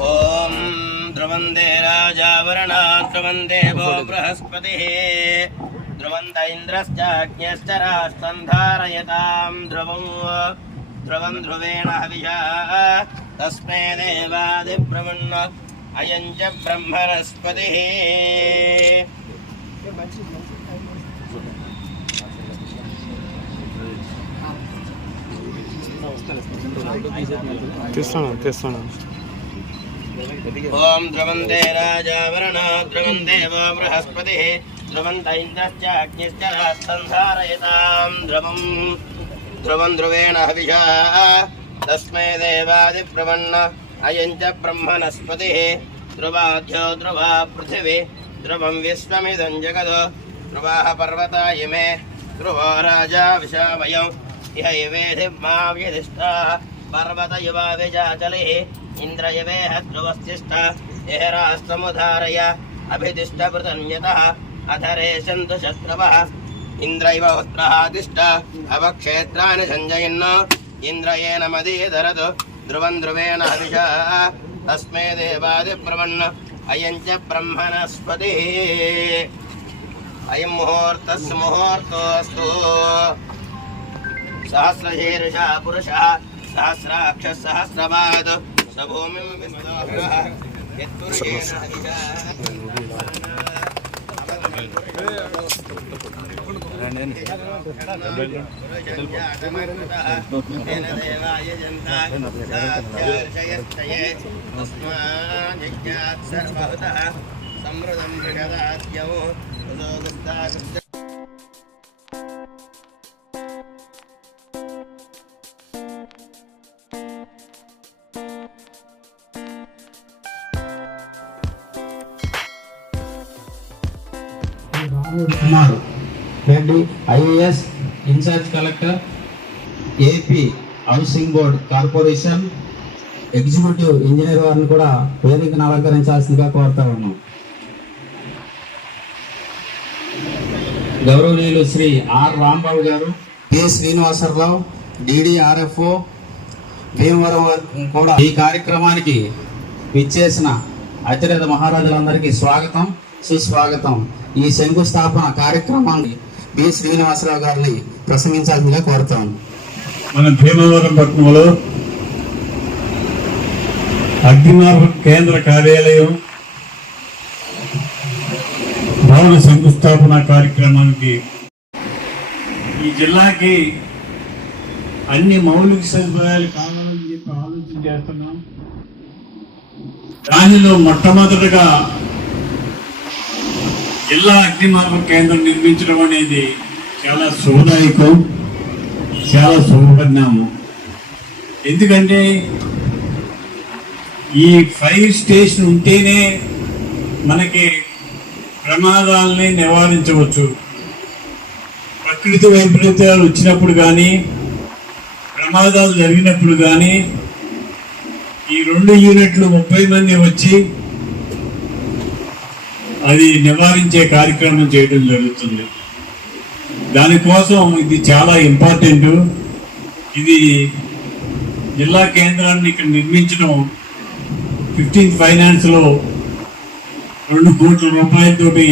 ओम ध्रुवंदे राजावरणा ध्रुवंदे वो बृहस्पतिः ध्रुवंत इंद्रश्चाग्न्यश्च राष्ट्रं धारयतां ध्रुवं ध्रुवं ध्रुवेण हविषा तस्मै देवादिब्रह्मण् अयं च ब्रह्मणस्पतिः। ओम ध्रुवंदे राजावरणा ध्रुवंदे वो बृहस्पतिः ध्रुवंत इंद्रश्चाग्न्यश्च राष्ट्रं धारयतां ध्रुवं ध्रुवं ध्रुवेण हविषा तस्मै देवादिब्रह्मण् अयं च ब्रह्मणस्पतिः। ध्रुवाध्यो ध्रुवा पृथिवी ध्रुवं विश्वमिदं जगत् ध्रुवाः पर्वता इमे ध्रुवो राजा विशावयम् इह इवेधिमा व्यधिष्ठा पर्वत युवा विजाचलिः इंद्रयवेह ध्रुवस्तिष्ठ यह राष्ट्रमुधारय अभितिष्ठभृतन्यतः अधरे सन्तु शत्रवः इंद्रैव पुत्रः तिष्ठ अवक्षेत्राणि सञ्जयन् इंद्रयेन मदीधरतु ध्रुवं ध्रुवेण हविषा तस्मै देवादिब्रह्मण् अयं च ब्रह्मणस्पतिः। अयं मुहूर्तस्य मुहूर्तोऽस्तु सहस्रशीर्षः पुरुषः सहस्राक्षः सहस्रपाद भूमिं विमदोहरः यत्पुरुषेण हविषा तेन देवाय जनता साक्षार्षयस्तये तस्माज्जज्ञात् सर्वहुतः समृद्धं बृहदाद्यौ सुदोगस्ताकृत्य Kumar Reddy IAS incharge collector AP housing board corporation executive engineer వారిని కూడా వేదికను అలంకరించాల్సిందిగా కోరుతా ఉన్నాం. గౌరవనీయులు శ్రీ ఆర్ రాంబాబు గారు, పి శ్రీనివాసరావు, డిడిఆర్ఎఫ్ఓ భీమవరం కూడా ఈ కార్యక్రమానికి విచ్చేసిన అతిరథ మహారాజులందరికీ స్వాగతం సుస్వాగతం. ఈ శంకుస్థాపన కార్యక్రమాన్ని బి శ్రీనివాసరావు గారిని ప్రసంగించాల్సిందిగా కోరుతాను. మన భీమవరం పట్టణంలో అగ్నిమార్గ కేంద్ర కార్యాలయం భవన శంకుస్థాపన కార్యక్రమానికి ఈ జిల్లాకి అన్ని మౌలిక సదుపాయాలు కావాలని చెప్పి ఆలోచన చేస్తున్నాం. దానిలో మొట్టమొదటిగా జిల్లా అగ్నిమార్గ కేంద్రం నిర్మించడం అనేది చాలా శుభదాయకం, చాలా శుభపరిణామం. ఎందుకంటే ఈ ఫైర్ స్టేషన్ ఉంటేనే మనకి ప్రమాదాలని నివారించవచ్చు. ప్రకృతి వైపరీత్యాలు వచ్చినప్పుడు కానీ, ప్రమాదాలు జరిగినప్పుడు కానీ ఈ 2 యూనిట్లు 30 మంది వచ్చి అది నివారించే కార్యక్రమం చేయడం జరుగుతుంది. దానికోసం ఇది చాలా ఇంపార్టెంట్. ఇది జిల్లా కేంద్రాన్ని ఇక్కడ నిర్మించడం 15th ఫైనాన్స్లో 2 కోట్ల రూపాయలతోటి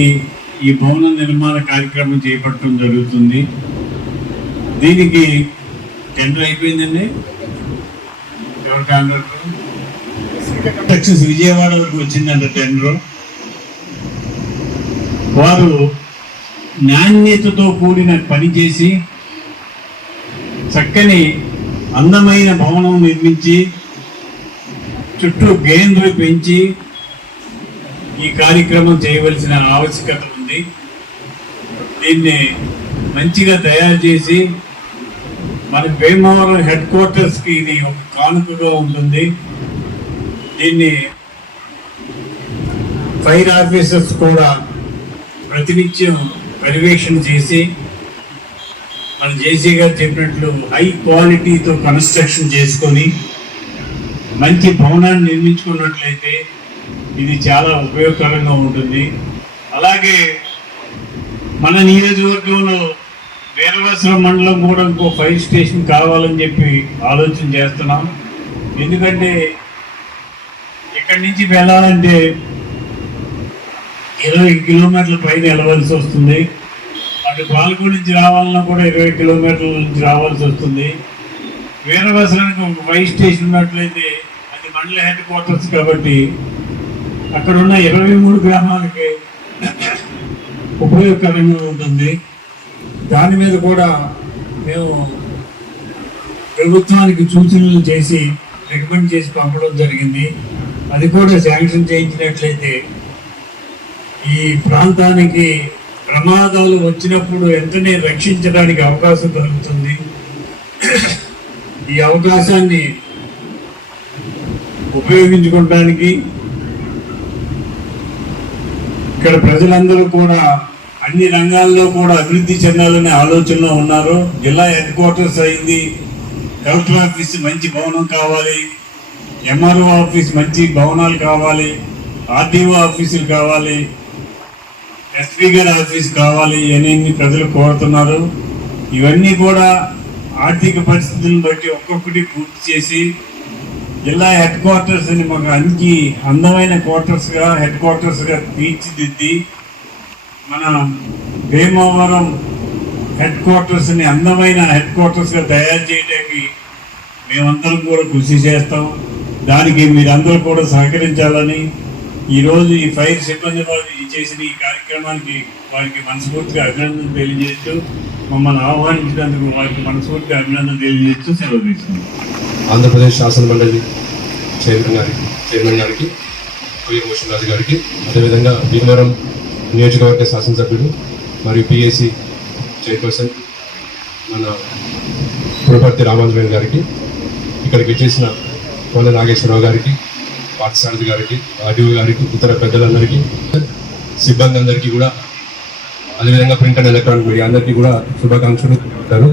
ఈ భవన నిర్మాణ కార్యక్రమం చేపట్టడం జరుగుతుంది. దీనికి టెండర్ అయిపోయిందండి. ఎవరి కాంట్రాక్టర్? టెక్సస్ విజయవాడ వరకు వచ్చిందంట టెండర్. వారు నాణ్యతతో కూడిన పని చేసి చక్కని అందమైన భవనం నిర్మించి చుట్టూ గేంద్రులు పెంచి ఈ కార్యక్రమం చేయవలసిన ఆవశ్యకత ఉంది. దీన్ని మంచిగా తయారు చేసి మన భీమవరం హెడ్ క్వార్టర్స్కి ఇది ఒక కానుకగా ఉంటుంది. దీన్ని ఫైర్ ఆఫీసర్స్ కూడా ప్రతినిత్యం పర్యవేక్షణ చేసి మన జేసీ గారు చెప్పినట్లు హై క్వాలిటీతో కన్స్ట్రక్షన్ చేసుకొని మంచి భవనాన్ని నిర్మించుకున్నట్లయితే ఇది చాలా ఉపయోగకరంగా ఉంటుంది. అలాగే మన నియోజకవర్గంలో వీరవసరం మండలం కూడా ఇంకో ఫైర్ స్టేషన్ కావాలని చెప్పి ఆలోచన చేస్తున్నాం. ఎందుకంటే ఇక్కడి నుంచి వెళ్ళాలంటే 20 కిలోమీటర్ల పైన వెళ్ళవలసి వస్తుంది. అటు పాలకొండ నుంచి రావాలన్నా కూడా 20 కిలోమీటర్ల నుంచి రావాల్సి వస్తుంది. వీరవసరానికి ఒక ఫైర్ స్టేషన్ ఉన్నట్లయితే అది మండల హెడ్ క్వార్టర్స్ కాబట్టి అక్కడ ఉన్న 23 గ్రామాలకి ఉపయోగకరంగా ఉంటుంది. దాని మీద కూడా మేము ప్రభుత్వానికి సూచనలు చేసి రికమెండ్ చేసి పంపడం జరిగింది. అది కూడా శాంక్షన్ చేయించినట్లయితే ఈ ప్రాంతానికి ప్రమాదాలు వచ్చినప్పుడు వెంటనే రక్షించడానికి అవకాశం కలుగుతుంది. ఈ అవకాశాన్ని ఉపయోగించుకోవడానికి ఇక్కడ ప్రజలందరూ కూడా అన్ని రంగాల్లో కూడా అభివృద్ధి చెందాలనే ఆలోచనలో ఉన్నారు. జిల్లా హెడ్ క్వార్టర్స్ అయింది, కలెక్టర్ ఆఫీస్ మంచి భవనం కావాలి, ఎంఆర్ఓ ఆఫీస్ మంచి భవనాలు కావాలి, ఆర్డీఓ ఆఫీసులు కావాలి, ఎస్పీ గారి ఆఫీస్ కావాలి అని ప్రజలు కోరుతున్నారు. ఇవన్నీ కూడా ఆర్థిక పరిస్థితులను బట్టి ఒక్కొక్కటి పూర్తి చేసి జిల్లా హెడ్ క్వార్టర్స్ అని మాకు అన్ని అందమైన క్వార్టర్స్గా హెడ్ క్వార్టర్స్గా తీర్చిదిద్ది మన భీమవరం హెడ్ క్వార్టర్స్ని అందమైన హెడ్ క్వార్టర్స్గా తయారు చేయడానికి మేమందరం కూడా కృషి చేస్తాం. దానికి మీరందరూ కూడా సహకరించాలని ఈరోజు ఈ ఫైర్ సిబ్బంది వాళ్ళు చేసిన ఈ కార్యక్రమానికి వారికి మనస్ఫూర్తిగా అభినందనలు తెలియజేస్తూ మమ్మల్ని ఆహ్వానించినందుకు వారికి మనస్ఫూర్తిగా అభినందనలు తెలియజేస్తూ సెలవు తీసుకున్నాం. ఆంధ్రప్రదేశ్ శాసన మండలి చైర్మన్ గారికి కొయ్య మోషన్రాజు గారికి, అదేవిధంగా భీమవరం నియోజకవర్గ శాసనసభ్యుడు మరియు పిఏసి చైర్పర్సన్ మన పురపర్తి రామాంజనేయులు గారికి, ఇక్కడికి వచ్చేసిన కోన నాగేశ్వరరావు గారికి, పార్థసారథి గారికి, ఆర్డీఓ గారికి, ఇతర పెద్దలందరికీ, సిబ్బంది అందరికీ కూడా, అదేవిధంగా ప్రింట్ అండ్ ఎలక్ట్రానిక్ మీడియా అందరికీ కూడా శుభాకాంక్షలు చెప్తారు.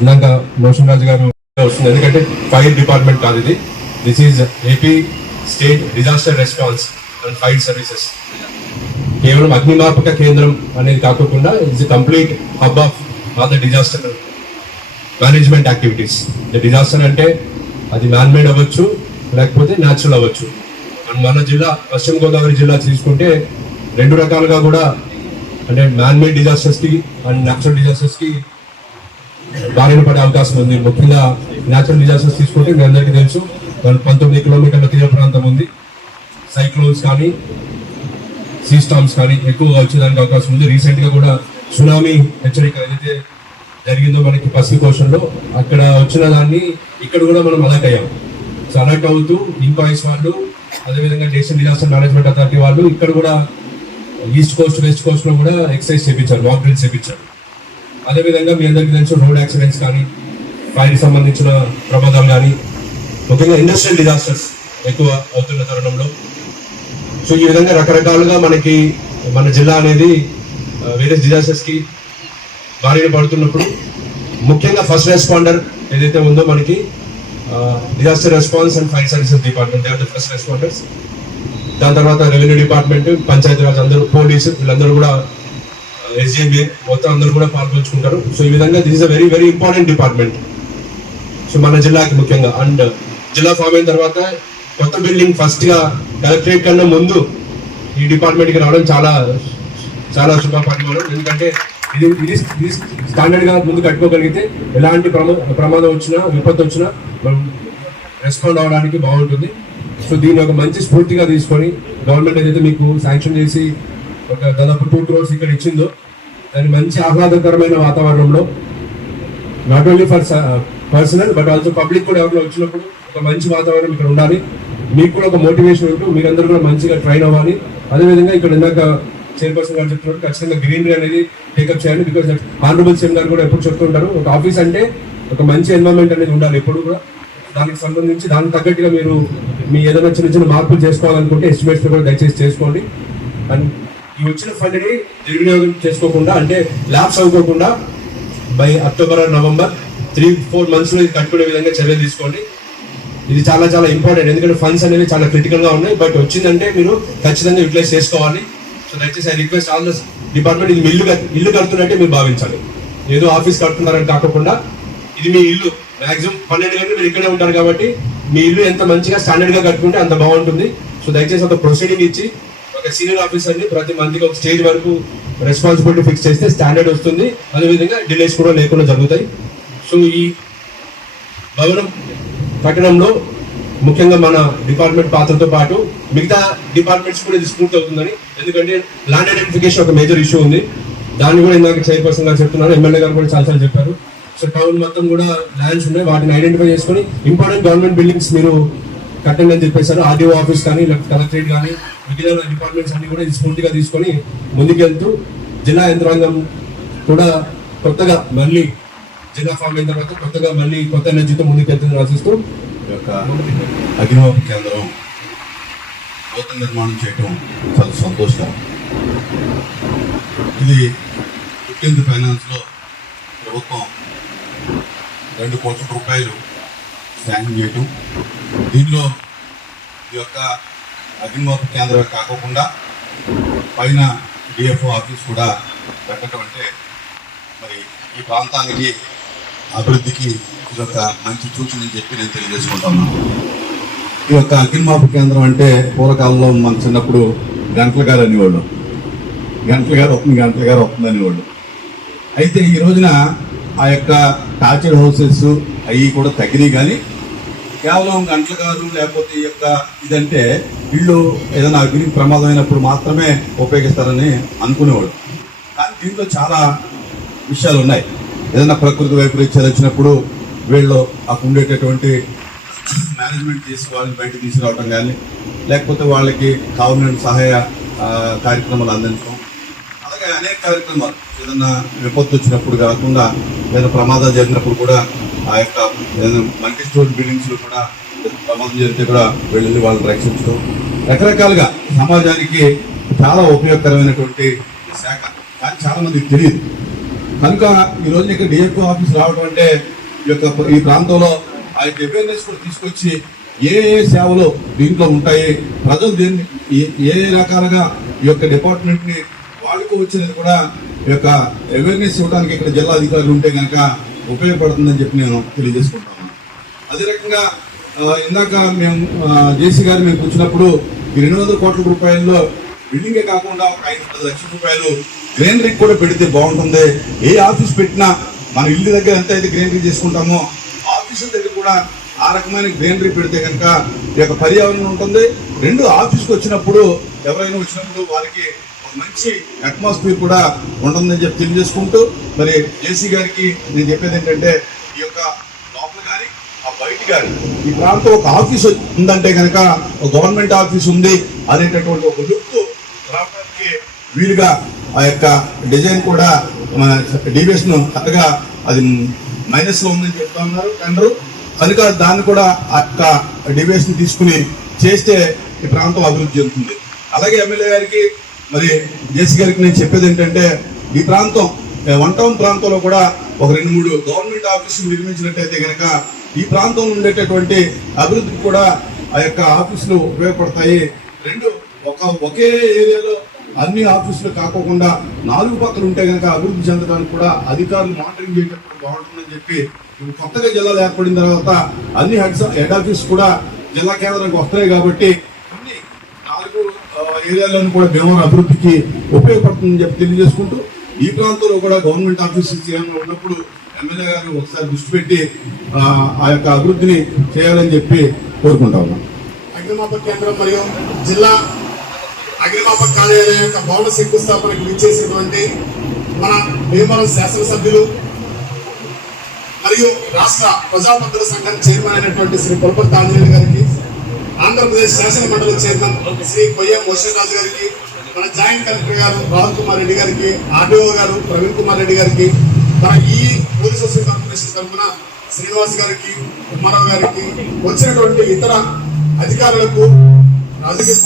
ఇందాక మోషన్ రాజు గారు వస్తుంది, ఎందుకంటే ఫైర్ డిపార్ట్మెంట్ కాదు ఇది, this is AP state disaster response and fire services. కేవలం అగ్నిమాపక కేంద్రం అనేది కాకుండా it's complete hub of all the disaster management activities. Disaster అంటే అది మ్యాన్ మేడ్ అవ్వచ్చు, లేకపోతే న్యాచురల్ అవ్వచ్చు. మన జిల్లా పశ్చిమ గోదావరి జిల్లా తీసుకుంటే 2 రకాలుగా కూడా, అంటే మ్యాన్ మేడ్ డిజాస్టర్స్కి అండ్ న్యాచురల్ డిజాస్టర్స్కి బారిన పడే అవకాశం ఉంది. ముఖ్యంగా న్యాచురల్ డిజాస్టర్స్ తీసుకుంటే మీ అందరికీ తెలుసు, 19 కిలోమీటర్ల తీర ప్రాంతం ఉంది. సైక్లోన్స్ కానీ సీ స్టామ్స్ కానీ ఎక్కువగా వచ్చేదానికి అవకాశం ఉంది. రీసెంట్గా కూడా సునామీ హెచ్చరిక ఏదైతే జరిగిందో మనకి పసిఫిక్ ఓషన్లో, అక్కడ వచ్చిన దాన్ని ఇక్కడ కూడా మనం అలర్ట్ అయ్యాం. సో అలర్ట్ అవుతూ ఇన్కాయిస్ వాళ్ళు, అదేవిధంగా నేషనల్ డిజాస్టర్ మేనేజ్మెంట్ అథారిటీ వాళ్ళు ఇక్కడ కూడా ఈస్ట్ కోస్ట్ వెస్ట్ కోస్ట్లో కూడా ఎక్సర్సైజ్ చేయించారు, వాక్ డ్రిల్స్ చేయించారు. అదేవిధంగా మీ అందరికీ తెలుసు రోడ్ యాక్సిడెంట్స్ కానీ, ఫైర్ సంబంధించిన ప్రమాదాలు కానీ, ముఖ్యంగా ఇండస్ట్రియల్ డిజాస్టర్స్ ఎక్కువ అవుతున్న తరుణంలో సో ఈ విధంగా రకరకాలుగా మనకి మన జిల్లా అనేది వేరియస్ డిజాస్టర్స్కి బారిన పడుతున్నప్పుడు ముఖ్యంగా ఫస్ట్ రెస్పాండర్ ఏదైతే ఉందో మనకి disaster response and fire services department they are the first responders. దాని తర్వాత రెవెన్యూ డిపార్ట్మెంట్, పంచాయతీరాజ్ అందరూ, పోలీసు వీళ్ళందరూ కూడా SGBA మొత్తం అందరూ కూడా పాల్గొంచుకుంటారు. సో ఈ విధంగా this is a very very important department so మన జిల్లాకి ముఖ్యంగా. అండ్ జిల్లా ఫామ్ అయిన తర్వాత కొత్త బిల్డింగ్ ఫస్ట్ గా కలెక్టరేట్ కన్నా ముందు ఈ డిపార్ట్మెంట్కి రావడం చాలా చాలా శుభ పరిమాణం. ఎందుకంటే ఇది స్టాండర్డ్ గా ముందు కట్టుకోగలిగితే ఎలాంటి ప్రమాదం వచ్చినా, విపత్తు వచ్చినా మనం రెస్పాండ్ అవడానికి బాగుంటుంది. సో దీన్ని ఒక మంచి స్ఫూర్తిగా తీసుకొని గవర్నమెంట్ ఏదైతే మీకు శాంక్షన్ చేసి ఒక దాదాపు 2 crores ఇక్కడ ఇచ్చిందో దాన్ని మంచి ఆహ్లాదకరమైన వాతావరణంలో not only for personal but also public కూడా ఎవరిలో వచ్చినప్పుడు ఒక మంచి వాతావరణం ఇక్కడ ఉండాలి. మీకు కూడా ఒక మోటివేషన్ ఉంటూ మీరందరూ కూడా మంచిగా ట్రైన్ అవ్వాలి. అదేవిధంగా ఇక్కడ ఇందాక చైర్పర్సన్ గారు చెప్తున్నారు ఖచ్చితంగా గ్రీనరీ అనేది టేకప్ చేయాలి. బికాస్ ఆనరబుల్ సీఎం గారు కూడా ఎప్పుడు చెప్తుంటారు ఒక ఆఫీస్ అంటే ఒక మంచి ఎన్వైరన్మెంట్ అనేది ఉండాలి ఎప్పుడు కూడా. దానికి సంబంధించి దానికి తగ్గట్టుగా మీరు మీ ఏదైనా చిన్న చిన్న మార్పులు చేసుకోవాలనుకుంటే ఎస్టిమేట్స్ కూడా దయచేసి చేసుకోండి. అండ్ ఈ వచ్చిన ఫండ్ని దుర్వినియోగం చేసుకోకుండా అంటే ల్యాబ్స్ అవ్వకుండా by October or November 3-4 months ఇది కట్టుకునే విధంగా చర్యలు తీసుకోండి. ఇది చాలా చాలా ఇంపార్టెంట్. ఎందుకంటే ఫండ్స్ అనేవి చాలా క్రిటికల్ గా ఉన్నాయి. బట్ వచ్చిందంటే మీరు ఖచ్చితంగా యూటిలైజ్ చేసుకోవాలి. సో దయచేసి I request all this department ఇది మీ ఇల్లు కడుతున్నట్టే మీరు భావించాలి. ఏదో ఆఫీస్ కడుతున్నారని కాకుండా ఇది మీ ఇల్లు. మాక్సిమం 12 గంటలు మీరు ఇక్కడే ఉంటారు కాబట్టి మీ ఇల్లు ఎంత మంచిగా స్టాండర్డ్ గా కట్టుకుంటే అంత బాగుంటుంది. సో దయచేసి ఒక ప్రొసీడింగ్ ఇచ్చి ఒక సీనియర్ ఆఫీసర్ని ప్రతి మంత్కి ఒక స్టేజ్ వరకు రెస్పాన్సిబిలిటీ ఫిక్స్ చేస్తే స్టాండర్డ్ వస్తుంది. అదేవిధంగా డిలేస్ కూడా లేకుండా జరుగుతాయి. సో ఈ భవనం కట్టడంలో ముఖ్యంగా మన డిపార్ట్మెంట్ పాత్రతో పాటు మిగతా డిపార్ట్మెంట్స్ కూడా ఇది స్ఫూర్తి అవుతుందని. ఎందుకంటే ల్యాండ్ ఐడెంటిఫికేషన్ ఒక మేజర్ ఇష్యూ ఉంది. దాన్ని కూడా ఇందాక చైర్పర్సన్ గారు చెప్తున్నారు, ఎమ్మెల్యే గారు కూడా చాలాసార్లు చెప్పారు. సో టౌన్ మొత్తం కూడా ల్యాండ్స్ ఉన్నాయి, వాటిని ఐడెంటిఫై చేసుకొని ఇంపార్టెంట్ గవర్నమెంట్ బిల్డింగ్స్ మీరు కట్టండి అని చెప్పేశారు. ఆర్డీఓ ఆఫీస్ కానీ లేకపోతే కలెక్టరేట్ కానీ మిగిలిన డిపార్ట్మెంట్స్ అన్ని కూడా ఇది స్ఫూర్తిగా తీసుకొని ముందుకెళ్తూ జిల్లా యంత్రాంగం కూడా కొత్తగా మళ్ళీ జిల్లా ఫామ్ అయిన తర్వాత కొత్తగా మళ్ళీ కొత్త ఎనర్జీతో ముందుకెళ్తుందని ఆశిస్తూ యొక్క అగ్నిమాపక కేంద్రం నూతన నిర్మాణం చేయడం చాలా సంతోషకరం. ఇది 15th ఫైనాన్స్లో ప్రభుత్వం 2 కోట్ల రూపాయలు శాంక్షన్ చేయటం, దీనిలో ఈ యొక్క అగ్నిమాపక కేంద్రం కాకుండా పైన డిఎఫ్ఓ ఆఫీస్ కూడా పెట్టడం అంటే మరి ఈ ప్రాంతానికి అభివృద్ధికి ఇది ఒక మంచి సూచన అని చెప్పి నేను తెలియజేసుకుంటున్నాను. ఈ యొక్క అగ్నిమాపక కేంద్రం అంటే పూర్వకాలంలో మన చిన్నప్పుడు గంటల గారు అనేవాళ్ళు, గంటల గారు వస్తుంది అనేవాళ్ళు. అయితే ఈ రోజున ఆ యొక్క టార్చర్ హౌసెస్ అవి కూడా తగ్గినాయి, కానీ కేవలం గంటల గారు లేకపోతే ఈ యొక్క ఇదంటే వీళ్ళు ఏదైనా అగ్ని ప్రమాదం అయినప్పుడు మాత్రమే ఉపయోగిస్తారని అనుకునేవాడు. కానీ దీంట్లో చాలా విషయాలు ఉన్నాయి. ఏదైనా ప్రకృతి వైపరీత్యాలు వచ్చినప్పుడు వీళ్ళు అక్కడ ఉండేటటువంటి మేనేజ్మెంట్ చేసి వాళ్ళని బయట తీసుకురావడం కానీ, లేకపోతే వాళ్ళకి గవర్నమెంట్ సహాయ కార్యక్రమాలు అందించడం, అలాగే అనేక కార్యక్రమాలు. ఏదైనా విపత్తు వచ్చినప్పుడు కాకుండా ఏదైనా ప్రమాదాలు జరిగినప్పుడు కూడా ఆ యొక్క ఏదైనా మల్టీ స్టోరీ బిల్డింగ్స్లో కూడా ప్రమాదం జరిగితే కూడా వెళ్ళి వాళ్ళని రక్షించడం, రకరకాలుగా సమాజానికి చాలా ఉపయోగకరమైనటువంటి శాఖ. కానీ చాలా మందికి తెలియదు. కనుక ఈరోజు ఇక్కడ డిఎఫ్ఓ ఆఫీస్ రావడం అంటే ఈ ప్రాంతంలో ఆ యొక్క అవేర్నెస్ కూడా తీసుకొచ్చి ఏ సేవలు దీంట్లో ఉంటాయి, ప్రజలు దీన్ని ఏ రకాలుగా ఈ యొక్క డిపార్ట్మెంట్ని వాడుకోవచ్చినది కూడా ఈ యొక్క అవేర్నెస్ ఇవ్వడానికి ఇక్కడ జిల్లా అధికారులు ఉంటే కనుక ఉపయోగపడుతుందని చెప్పి నేను తెలియజేసుకుంటాను. అదే రకంగా ఇందాక మేము జేసీ గారు మేము కూర్చున్నప్పుడు ఈ 200 కోట్ల రూపాయల్లో బిల్డింగే కాకుండా ఒక 5-10 లక్షల రూపాయలు గ్రీనరీకి కూడా పెడితే బాగుంటుంది. ఏ ఆఫీస్ పెట్టినా మన ఇల్లు దగ్గర ఎంత అయితే గ్రీనరీ చేసుకుంటామో ఆఫీసుల దగ్గర కూడా ఆ రకమైన గ్రీనరీ పెడితే కనుక ఈ యొక్క పర్యావరణం ఉంటుంది. 2 ఆఫీస్కి వచ్చినప్పుడు ఎవరైనా వచ్చినప్పుడు వారికి ఒక మంచి అట్మాస్ఫియర్ కూడా ఉంటుందని చెప్పి తెలియజేసుకుంటూ, మరి జేసీ గారికి నేను చెప్పేది ఏంటంటే ఈ యొక్క లోపల కానీ ఆ బయట కానీ ఈ ప్రాంతం ఒక ఆఫీస్ ఉందంటే కనుక ఒక గవర్నమెంట్ ఆఫీస్ ఉంది అనేటటువంటి ఒక లుక్ రావడానికి వీలుగా ఆ యొక్క డిజైన్ కూడా డీవియేషన్ కరెక్ట్గా అది మైనస్లో ఉందని చెప్తా ఉన్నారు టెండరు. కనుక దాన్ని కూడా ఆ యొక్క డీవియేషన్ తీసుకుని చేస్తే ఈ ప్రాంతం అభివృద్ధి చెందుతుంది. అలాగే ఎమ్మెల్యే గారికి మరి జేసీ గారికి నేను చెప్పేది ఏంటంటే, ఈ ప్రాంతం వన్ టౌన్ ప్రాంతంలో కూడా ఒక 2-3 గవర్నమెంట్ ఆఫీసులు నిర్మించినట్టయితే కనుక ఈ ప్రాంతంలో ఉండేటటువంటి అభివృద్ధికి కూడా ఆ యొక్క ఆఫీసులు ఉపయోగపడతాయి. ఒకే ఏరియాలో అన్ని ఆఫీసులు కాకుండా 4 పక్కలు ఉంటే కనుక అభివృద్ధి చెందడానికి కూడా అధికారులు మానిటరింగ్ చేయటప్పుడు బాగుంటుందని చెప్పి కొత్తగా జిల్లాలు ఏర్పడిన తర్వాత అన్ని హెడ్ ఆఫీస్ కూడా జిల్లా కేంద్రానికి వస్తాయి కాబట్టి అన్ని 4 ఏరియాలను కూడా భీమవరం అభివృద్ధికి ఉపయోగపడుతుందని చెప్పి తెలియజేసుకుంటూ, ఈ ప్రాంతంలో కూడా గవర్నమెంట్ ఆఫీసెస్ ఏమైనా ఉన్నప్పుడు ఎమ్మెల్యే గారు ఒకసారి దృష్టి పెట్టి ఆ యొక్క అభివృద్ధిని చేయాలని చెప్పి కోరుకుంటా ఉన్నాం. అగ్నిమాపక కేంద్రం మరియు జిల్లా అగ్నిమాపక కార్యాలయం యొక్క భవన శంకుస్థాపనకు విచ్చేసినటువంటి మన భీమవరం శాసనసభ్యులు మరియు రాష్ట్ర ప్రజాపత్రుల సంఘం చైర్మన్ అయినటువంటి శ్రీ పులపర్తి ఆంజనేయులు గారికి, ఆంధ్రప్రదేశ్ శాసన మండలి చైర్మన్ శ్రీ కొయ్యం మోషరాజు గారికి, మన జాయింట్ కలెక్టర్ గారు రాహుల్ కుమార్ రెడ్డి గారికి, ఆర్డీఓ గారు ప్రవీణ్ కుమార్ రెడ్డి గారికి, మన ఈ పోలీస్ సోషల్ కార్పొరేషన్ తరఫున శ్రీనివాస్ గారికి, ఉమ్మారావు గారికి, వచ్చినటువంటి ఇతర అధికారులకు, రాజకీయ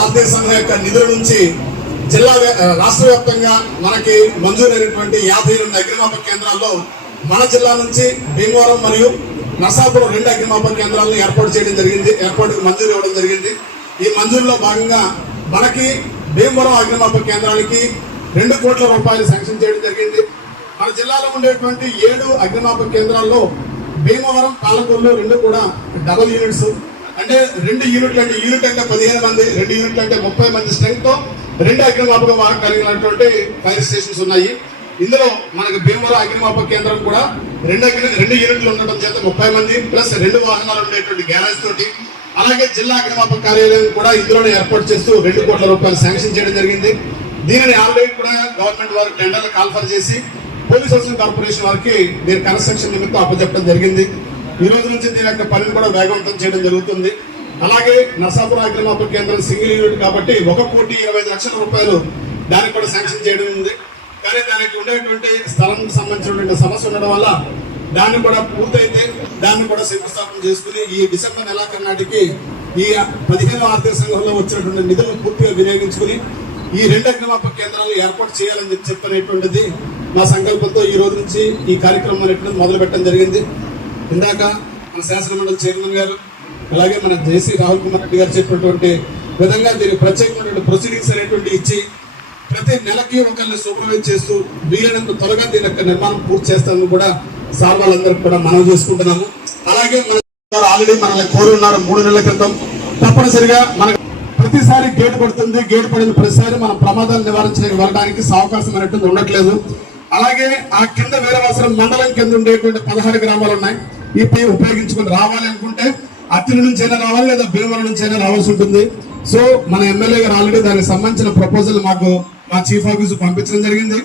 ఆర్థిక సంఘం యొక్క నిధుల నుంచి జిల్లా రాష్ట్ర వ్యాప్తంగా మనకి మంజూరైనటువంటి 52 అగ్నిమాపక కేంద్రాల్లో మన జిల్లా నుంచి భీమవరం మరియు నర్సాపురం 2 అగ్నిమాపక కేంద్రాలను ఏర్పాటుకు మంజూరు ఇవ్వడం జరిగింది. ఈ మంజూరులో భాగంగా మనకి భీమవరం అగ్నిమాపక కేంద్రానికి 2 కోట్ల రూపాయలు శాంక్షన్ చేయడం జరిగింది. మన జిల్లాలో ఉండేటువంటి 7 అగ్నిమాపక కేంద్రాల్లో భీమవరం, పాలకొల్లు 2 కూడా డబుల్ యూనిట్స్, అంటే 2 యూనిట్లు అంటే యూనిట్ అంటే 15 మంది, 2 యూనిట్లు అంటే 30 మంది స్ట్రెంగ్త్ తో 2 అగ్నిమాపక వాహనం కలిగినటువంటి ఫైర్ స్టేషన్స్ ఉన్నాయి. ఇందులో మనకు భీమవరం అగ్నిమాపక కేంద్రం కూడా 2 యూనిట్లు ఉండటం చేత 30 మంది ప్లస్ 2 వాహనాలు ఉండేటువంటి గ్యారేజ్ తోటి, అలాగే జిల్లా అగ్నిమాపక కార్యాలయం కూడా ఇందులోనే ఏర్పాటు చేస్తూ 2 కోట్ల రూపాయలు శాంక్షన్ చేయడం జరిగింది. దీనిని ఆల్రెడీ కూడా గవర్నమెంట్ వారు టెండర్లు కాల్ఫర్ చేసి పోలీస్ హౌసింగ్ కార్పొరేషన్ వారికి దీని కన్స్ట్రక్షన్ నిమిత్తం అప్పచెప్పడం జరిగింది. ఈ రోజు నుంచి దీని యొక్క పనిని కూడా వేగవంతం చేయడం జరుగుతుంది. అలాగే నర్సాపురం అగ్నిమాపక కేంద్రం సింగిల్ యూనిట్ కాబట్టి 1,25,00,000 రూపాయలు దానికి కూడా శాంక్షన్ చేయడం ఉంది. కానీ దానికి ఉండేటువంటి స్థలం సంబంధించినటువంటి సమస్య ఉండడం వల్ల దాన్ని కూడా పూర్తయితే దాన్ని కూడా శంకుస్థాపన చేసుకుని ఈ డిసెంబర్ నెలాఖరు నాటికి ఈ 15వ ఆర్థిక సంఘంలో వచ్చినటువంటి నిధులను పూర్తిగా వినియోగించుకుని ఈ 2 అగ్నిమాపక కేంద్రాలు ఏర్పాటు చేయాలని చెప్పనేటువంటిది మా సంకల్పంతో ఈ రోజు నుంచి ఈ కార్యక్రమం అనేటువంటిది మొదలు పెట్టడం జరిగింది. ఇందాక మన శాసన మండలి చైర్మన్ గారు అలాగే మన జేసీ రాహుల్ కుమార్ రెడ్డి గారు చెప్పినటువంటి విధంగా దీనికి ప్రత్యేకమైనటువంటి ప్రొసీడింగ్స్ అనేటువంటి ఇచ్చి ప్రతి నెలకి ఒకరిని సూపర్వైజ్ చేస్తూ వీలైనంత త్వరగా దీని యొక్క నిర్మాణం పూర్తి చేస్తామని కూడా సార్ వాళ్ళందరికీ కూడా మనవి చేసుకుంటున్నాము. అలాగే మన ఆల్రెడీ మనల్ని కోరి ఉన్నారు 3 నెలల క్రితం. తప్పనిసరిగా మనకు ప్రతిసారి గేటు పడుతుంది, గేటు పడిన ప్రతిసారి మనం ప్రమాదాలు నివారించడానికి వెళ్ళడానికి అవకాశం అనేటువంటి ఉండట్లేదు. అలాగే ఆ కింద వీరవాసరం మండలం కింద ఉండేటువంటి 16 గ్రామాలు ఉన్నాయి. ఈ పేరు ఉపయోగించుకొని రావాలి అనుకుంటే అత్తిలి నుంచి అయినా రావాలి లేదా భీమవరం నుంచి అయినా రావాల్సి ఉంటుంది. సో మన ఎమ్మెల్యే గారు ఆల్రెడీ దానికి సంబంధించిన ప్రపోజల్ మాకు మా చీఫ్ ఆఫీసు పంపించడం జరిగింది.